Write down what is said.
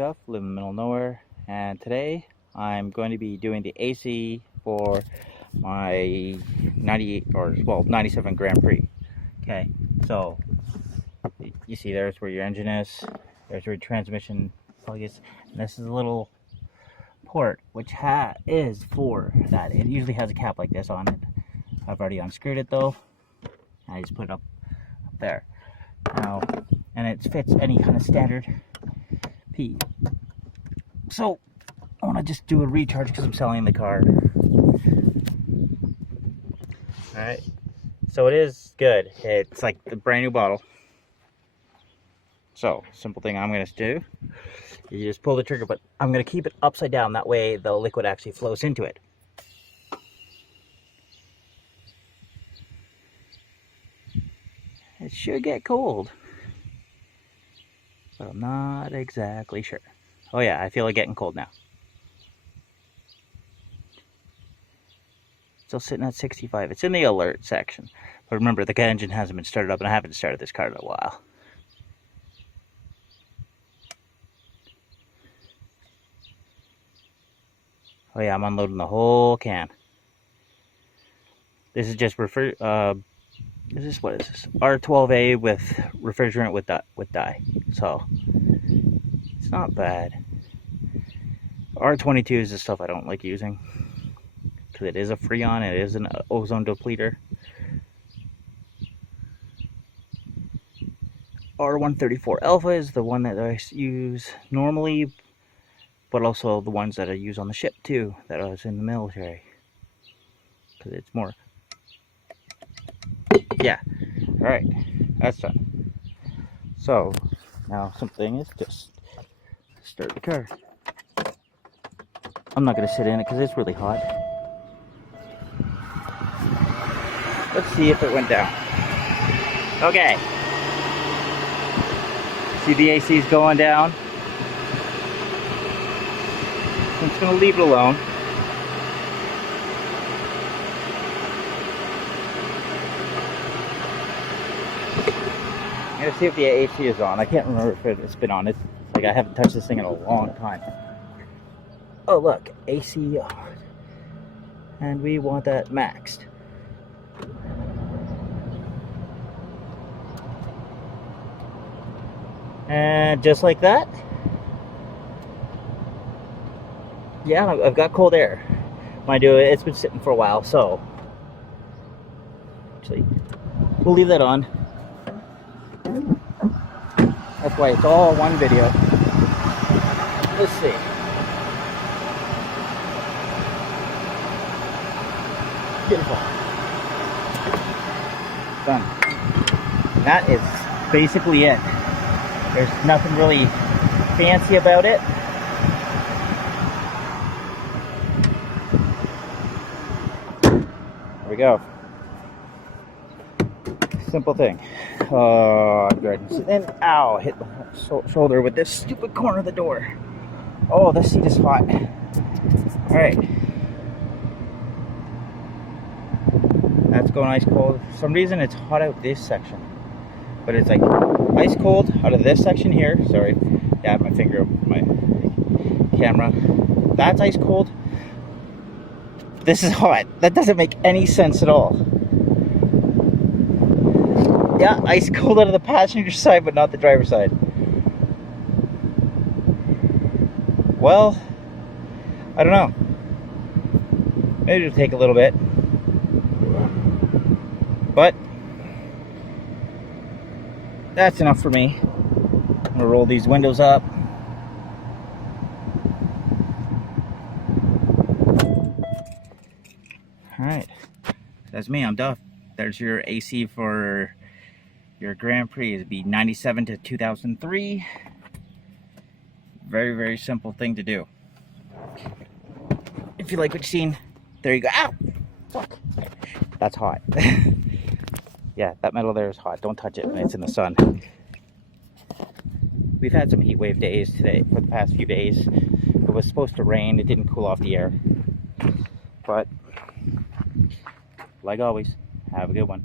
Duff, live in the middle of nowhere, and today I'm going to be doing the AC for my 97 Grand Prix. Okay, so you see there's where your engine is, there's where your transmission plug is, and this is a little port which is for that. It usually has a cap like this on it. I've already unscrewed it though, and I just put it up there now, and it fits any kind of standard P. So I want to just do a recharge because I'm selling the car. Alright, so it is good. It's like the brand new bottle. So simple thing I'm going to do, you just pull the trigger, but I'm going to keep it upside down, that way the liquid actually flows into it. It should get cold, but I'm not exactly sure. Oh yeah, I feel it getting cold now. Still sitting at 65. It's in the alert section. But remember, the engine hasn't been started up, and I haven't started this car in a while. Oh yeah, I'm unloading the whole can. This is just what is this? R12A with refrigerant with dye. So it's not bad. R22 is the stuff I don't like using, because it is a freon, it is an ozone depleter. R134 alpha is the one that I use normally, but also the ones that I use on the ship too, that I was in the military, because it's more. Yeah, alright, that's done. So now something is just start the car. I'm not going to sit in it because it's really hot. Let's see if it went down. Okay. See, the AC is going down. I'm just going to leave it alone. I'm going to see if the AC is on. I can't remember if it's been on. It's like I haven't touched this thing in a long time. Oh look, AC on. And we want that maxed. And just like that. Yeah, I've got cold air. Mind you, it's been sitting for a while, so actually we'll leave that on. That's why it's all one video. Let's see. Beautiful. Done. And that is basically it. There's nothing really fancy about it. There we go. Simple thing. And ow, hit the shoulder with this stupid corner of the door. Oh, this seat is hot. Alright. That's going ice cold. For some reason it's hot out this section, but it's like ice cold out of this section here. Sorry, yeah, I have my finger over my camera. That's ice cold. This is hot. That doesn't make any sense at all. Yeah, ice cold out of the passenger side, but not the driver's side. Well, I don't know. Maybe it'll take a little bit. But that's enough for me. I'm gonna roll these windows up. Alright, that's me, I'm Duff. There's your AC for your Grand Prix. It'd be 97 to 2003. Very, very simple thing to do. If you like what you've seen, there you go. Ow! Fuck. That's hot. Yeah, that metal there is hot. Don't touch it when it's in the sun. We've had some heat wave days today, for the past few days. It was supposed to rain. It didn't cool off the air. But, like always, have a good one.